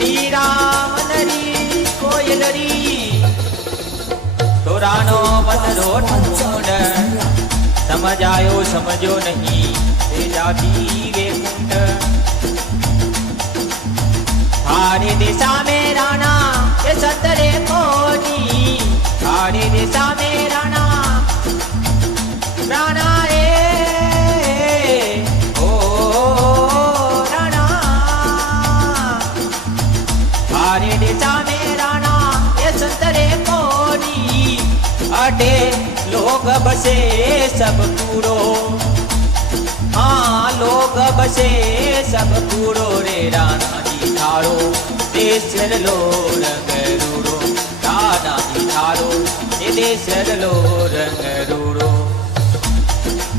मीरा मनरी कोयलरी तोरानो बनरो ढूंढ समझायो समझो नहीं ते जाती वे कुंड थारी दिशा में राणा ये सतरे कोनी थारी दिशा में राणा राणा थारी दिशा में राणा ये सतरे कोनी अटे लोग बसे सब कूड़ो हाँ लोग बसे सब कूड़ो रे राणा जी थारो देशर लो रंग रूड़ो राणा जी थारो ये देशर लो रंग रूड़ो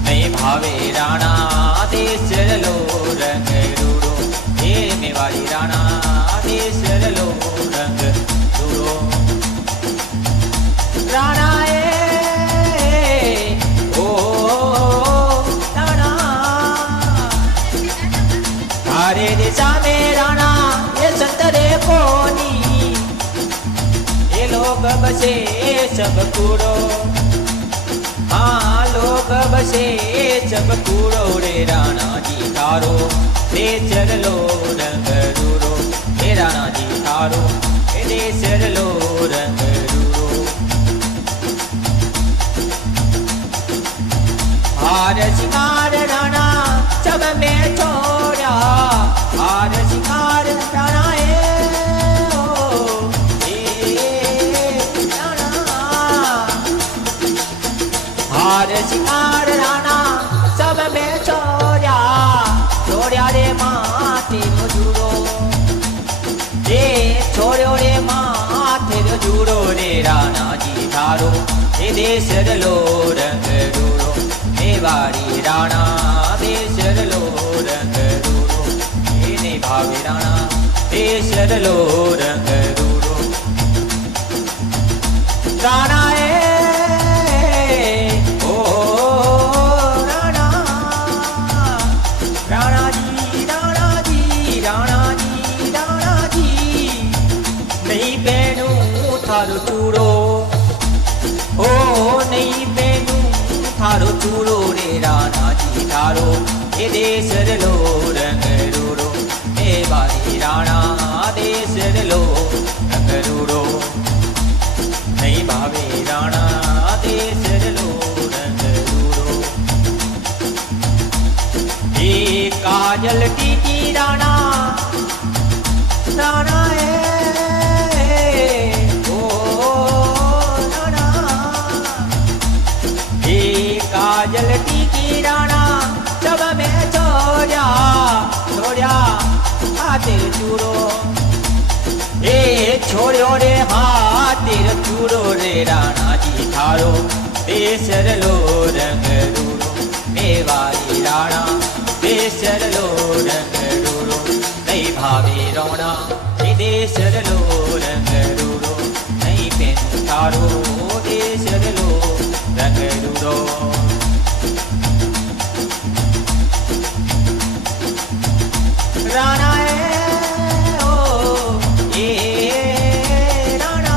नहीं भावे राणा देशर लो रंग रूड़ो ये मेवाड़ी राणा देशर लो रंग रूड़ो राणा थारे दिशा में राणा ये संतरे कोनी ये लोग बसे सब कूड़ो हाँ लोग बसे सब कूड़ो रे राणा जी थारो देशर लो रंग रूड़ो हे राणा जी थारो हे देशर लो रंग रूड़ो हार शिकार राणा सब में छोड़ा हार शिकार राणा हार शिकार राणा सब में छोड़ा छोड़ा रे माथे मजूरो ये छोड़ो रे माथे मजूरो रे राणा जी थारो ये देशर लो रंग रूड़ो मेवाड़ी राणा देशर लो रंग रूड़ो ये भावे राणा देशर लो रंग रूड़ो राणा थारो चूड़ो ओ नहीं पेनू थारो चूड़ो रे राणा जी थारो ये देशर लो रंग रूड़ो हे बारी राणा देशर लो रंग रूड़ो नहीं भावे राणा देशर लो रंग रूड़ो ये काजल टीकी राणा राणा काजल टीकी राणा सब में छोड़ा छोड़ा हाथेर चूड़ो ए छोड़ो रे हाथेर चूड़ो रे राणा जी थारो देशर लो रंग रूड़ो मेवाड़ी राणा देशर लो रंग रूड़ो नहीं भावे रोना देशर लो रंग रूड़ो नहीं पेन थारो देशर लो रंग रूड़ो राणा ओ ये राणा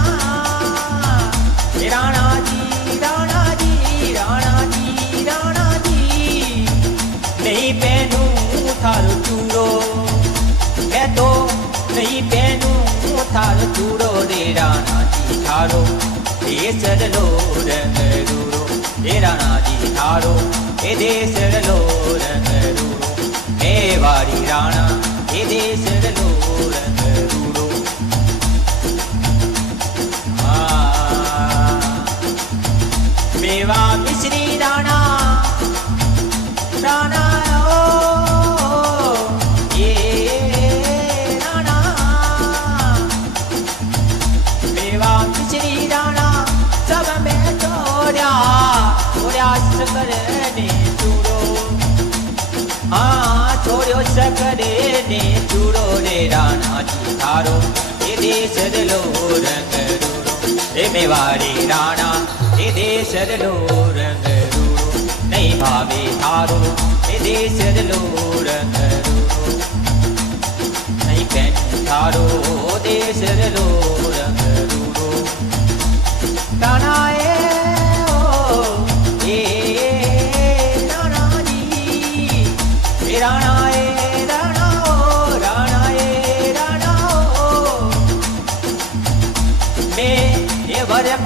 राणा जी राणा जी राणा जी राणा जी नहीं पहनू थारो चूड़ो मैं तो नहीं पहनू थारो चूड़ो रे राणा जी थारो देशर लो रंग रूड़ो हे राणा जी थारो हे देशर लो रंग रूड़ो मेवाड़ी राणा ये देशर लो रंग रूड़ो मेवा मिश्री राणा राणा ओ ये राणा मेवा मिश्री राणा सब में छोड़ा छोड़ा सकरे ने चूड़ो हाँ छोड़ो सकरे ने चूड़ो रे राणा जी थारो ये देशर लो रंग रूड़ो हे मेवाड़ी राणा ये देशर लो रंग रूड़ो नहीं भावे थारो ये देशर लो रंग रूड़ो नहीं पहन थारो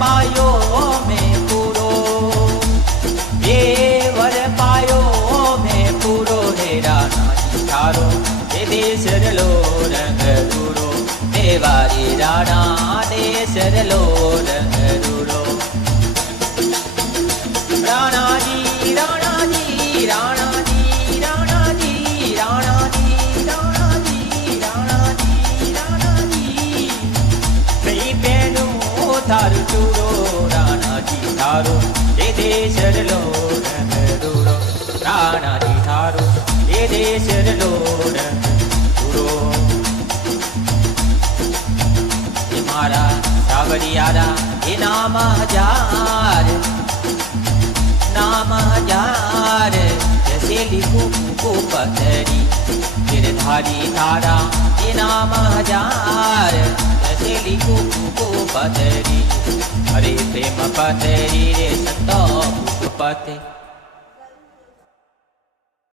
पायो में पूरो ये वर पायो में पूरो हे राणा जी थारो हे देशरलो रंग रूड़ो देवारी राणा देशरलो रंग रूड़ो राणा जी राणा जी राणा जी राणा जी राणा जी राणा जी राणा जी राणा जी नहीं पहनू थारू चूड़ो राणा जी थारो ये देशरलो रंग रूड़ो राणा जी थारो ये देशरलो रंग रूड़ो ये मारा सावरियारा ये नाम हजार जैसे लिखूं को पथरी गिरधारी धारा ये नाम हजार जैसे लिखूं को पथरी अरे प्रेम पथरी रे संतो पथे